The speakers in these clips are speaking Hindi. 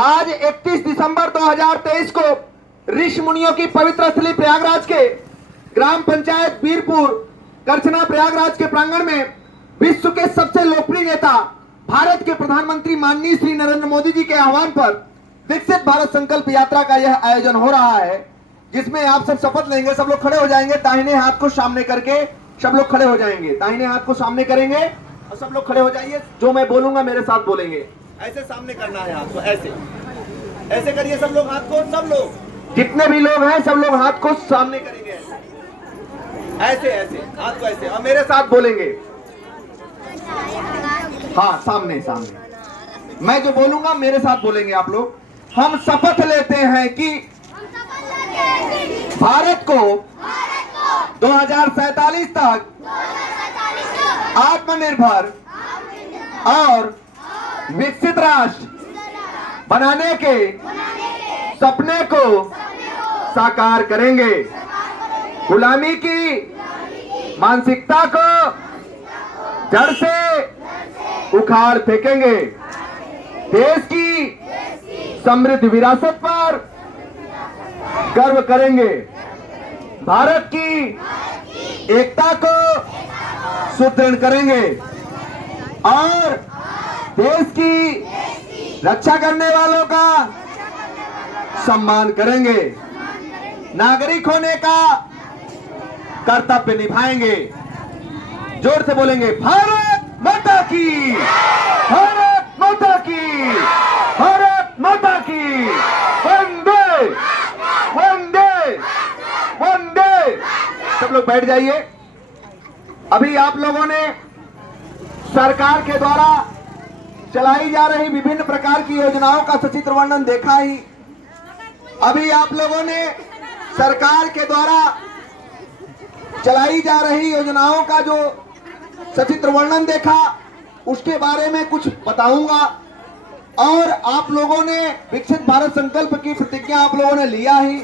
आज 31 दिसंबर 2023 को ऋषि मुनियों की पवित्र स्थली प्रयागराज के ग्राम पंचायत बीरपुर करछना प्रयागराज के प्रांगण में विश्व के सबसे लोकप्रिय नेता भारत के प्रधानमंत्री माननीय श्री नरेंद्र मोदी जी के आह्वान पर विकसित भारत संकल्प यात्रा का यह आयोजन हो रहा है, जिसमें आप सब शपथ लेंगे। सब लोग खड़े हो जाएंगे, दाहिने हाथ को सामने करके सब लोग खड़े हो जाएंगे। दाहिने हाथ को सामने करेंगे और सब लोग खड़े हो जाइए। जो मैं बोलूंगा मेरे साथ बोलेंगे। ऐसे सामने करना है हाथ को, ऐसे ऐसे करिए सब लोग हाथ को। सब लोग जितने भी लोग हैं सब लोग हाथ को सामने करेंगे, ऐसे ऐसे हाथ को ऐसे, और मेरे साथ बोलेंगे। हाँ, सामने सामने। मैं जो बोलूंगा मेरे साथ बोलेंगे आप लोग। हम शपथ लेते हैं कि भारत को 2047 तक आत्मनिर्भर और विकसित राष्ट्र बनाने के सपने को साकार करेंगे। गुलामी की मानसिकता को जड़ से उखाड़ फेंकेंगे। देश की समृद्ध विरासत पर गर्व करेंगे। भारत की एकता को सुदृढ़ करेंगे और देश की रक्षा करने वालों का सम्मान करेंगे। नागरिक होने का कर्तव्य निभाएंगे। जोर से बोलेंगे, भारत माता की, भारत माता की, भारत माता की, वंदे वंदे वंदे। सब लोग बैठ जाइए। अभी आप लोगों ने सरकार के द्वारा चलाई जा रही विभिन्न प्रकार की योजनाओं का सचित्र वर्णन देखा ही। अभी आप लोगों ने सरकार के द्वारा चलाई जा रही योजनाओं का जो सचित्र वर्णन देखा, उसके बारे में कुछ बताऊंगा। और आप लोगों ने विकसित भारत संकल्प की प्रतिज्ञा आप लोगों ने लिया ही।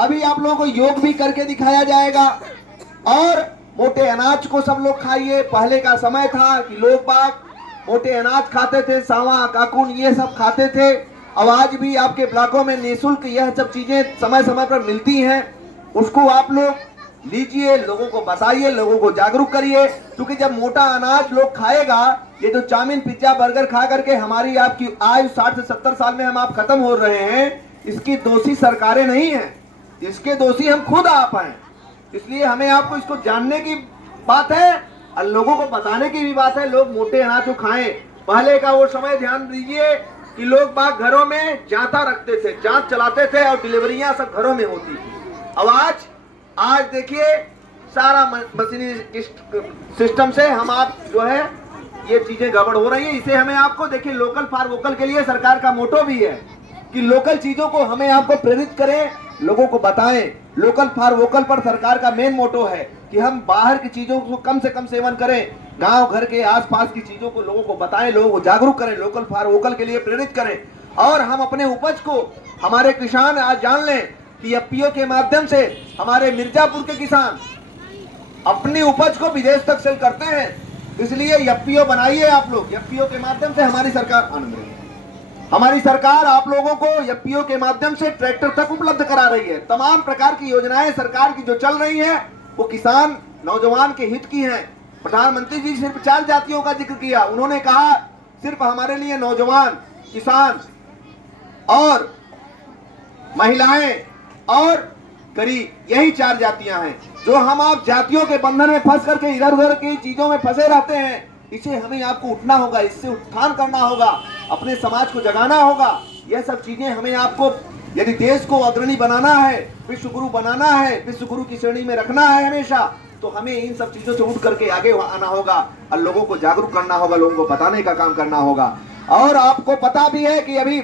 अभी आप लोगों को योग भी करके दिखाया जाएगा। और मोटे अनाज को सब लोग खाइए। पहले का समय था कि लोग बाग मोटे अनाज खाते थे, सावा काकुन ये सब खाते थे। अब आज भी आपके ब्लॉकों में निःशुल्क यह सब चीजें समय समय पर मिलती हैं। उसको आप लोग लीजिए, लोगों को बताइए, लोगों को जागरूक करिए। क्योंकि जब मोटा अनाज लोग खाएगा, ये जो चाउमीन पिज्जा बर्गर खा करके हमारी आपकी आयु 60 से 70 साल में हम आप खत्म हो रहे हैं, इसकी दोषी सरकारें नहीं हैं, इसके दोषी हम खुद आप हैं। इसलिए हमें आपको इसको जानने की बात है और लोगों को बताने की भी बात है। लोग मोटे अनाज को खाएं। पहले का वो समय ध्यान दीजिए कि लोग बाग घरों में जांता रखते थे, जांच चलाते थे और डिलीवरियां सब घरों में होती थी। अब आज देखिए सारा मशीनी सिस्टम से हम आप जो है ये चीजें गड़बड़ हो रही है। इसे हमें आपको देखिए, लोकल फॉर वोकल के लिए सरकार का मोटो भी है कि लोकल चीजों को हमें आपको प्रेरित करें, लोगों को बताएं। लोकल फॉर वोकल पर सरकार का मेन मोटो है कि हम बाहर की चीजों को कम से कम सेवन करें, गांव घर के आसपास की चीजों को लोगों को बताएं, लोगों को जागरूक करें, लोकल फॉर वोकल के लिए प्रेरित करें। और हम अपने उपज को, हमारे किसान आज जान लें कि एफपीओ के माध्यम से हमारे मिर्जापुर के किसान अपनी उपज को विदेश तक सेल करते हैं। इसलिए एफपीओ बनाइए आप लोग। एफपीओ के माध्यम से हमारी सरकार आप लोगों को एफपीओ के माध्यम से ट्रैक्टर तक उपलब्ध करा रही है। तमाम प्रकार की योजनाएं सरकार की जो चल रही है वो किसान नौजवान के हित की हैं। प्रधानमंत्री जी सिर्फ 4 जातियों का जिक्र किया। उन्होंने कहा सिर्फ हमारे लिए नौजवान, किसान और महिलाएं और गरीब, यही 4 जातियां हैं। जो हम आप जातियों के बंधन में फंस करके इधर उधर की चीजों में फंसे रहते हैं, इसे हमें आपको उठना होगा, इससे उत्थान करना होगा, अपने समाज को जगाना होगा। यह सब चीजें हमें आपको, यदि देश को अग्रणी बनाना है, विश्व गुरु बनाना है, विश्व गुरु की श्रेणी में रखना है हमेशा, तो हमें इन सब चीजों से उठ करके आगे आना होगा और लोगों को जागरूक करना होगा, लोगों को बताने का काम करना होगा। और आपको पता भी है कि अभी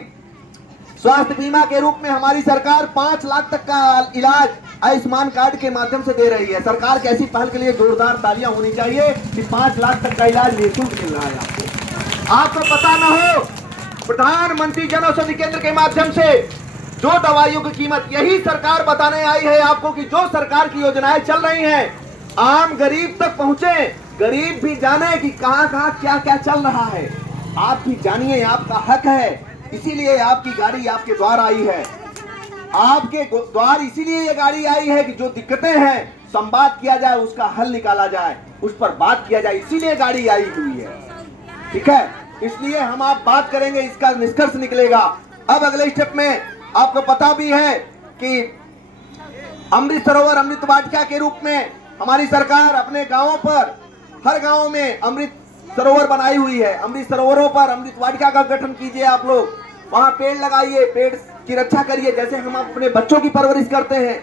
स्वास्थ्य बीमा के रूप में हमारी सरकार 5 लाख तक का इलाज आयुष्मान कार्ड के माध्यम से दे रही है। सरकार की ऐसी पहल के लिए जोरदार तालियां होनी चाहिए कि 5 लाख तक का इलाज निःशुल्क मिल रहा है। आपको पता न हो, प्रधानमंत्री जन औषधि केंद्र के माध्यम से जो दवाइयों की कीमत, यही सरकार बताने आई है आपको कि जो सरकार की योजनाएं चल रही हैं आम गरीब तक पहुंचे, गरीब भी जाने कि कहां कहां क्या क्या चल रहा है। आप भी जानिए, आपका हक है इसीलिए आपकी गाड़ी आपके द्वार आई है। आपके द्वार इसीलिए ये गाड़ी आई है कि जो दिक्कतें हैं संवाद किया जाए, उसका हल निकाला जाए, उस पर बात किया जाए, इसीलिए गाड़ी आई हुई है। ठीक है, इसलिए हम आप बात करेंगे, इसका निष्कर्ष निकलेगा। अब अगले स्टेप में आपको पता भी है कि अमृत सरोवर अमृत वाटिका के रूप में हमारी सरकार अपने गांवों पर, हर गांव में अमृत सरोवर बनाई हुई है। अमृत सरोवरों पर अमृत वाटिका का गठन कीजिए, आप लोग वहां पेड़ लगाइए, पेड़ की रक्षा करिए। जैसे हम अपने बच्चों की परवरिश करते हैं,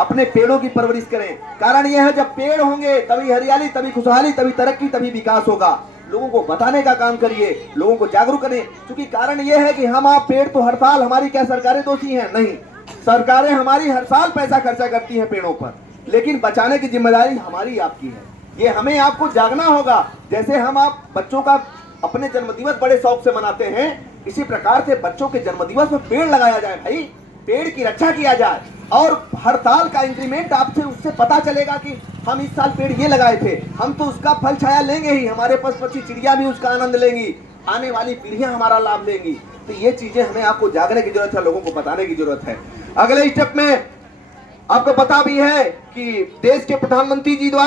अपने पेड़ों की परवरिश करें। कारण यह है, जब पेड़ होंगे तभी हरियाली, तभी खुशहाली, तभी तरक्की, तभी विकास होगा। लोगों को बताने का काम करिए, लोगों को जागरूक करें। क्योंकि कारण यह है कि हम आप पेड़ तो हर साल, हमारी क्या सरकारें दोषी हैं? नहीं, सरकारें हमारी हर साल पैसा खर्चा करती हैं पेड़ों पर, लेकिन बचाने की जिम्मेदारी हमारी आपकी है। ये हमें आपको जागना होगा। जैसे हम आप बच्चों का अपने जन्मदिवस बड़े शौक से मनाते हैं, इसी प्रकार से बच्चों के जन्मदिवस में पेड़ लगाया जाए भाई, पेड़ की रक्षा किया जाए। और हर साल का इंक्रीमेंट आपसे उससे पता चलेगा कि हम इस साल पेड़ ये लगाए थे, हम तो उसका फल छाया लेंगे ही, हमारे पशु पक्षी चिड़िया भी उसका आनंद लेंगी, आने वाली पीढ़ियां हमारा लाभ लेंगी। तो ये चीजें हमें आपको जागने की जरूरत है, लोगों को बताने की जरूरत है। अगले स्टेप में आपको पता भी है कि देश के प्रधानमंत्री जी द्वारा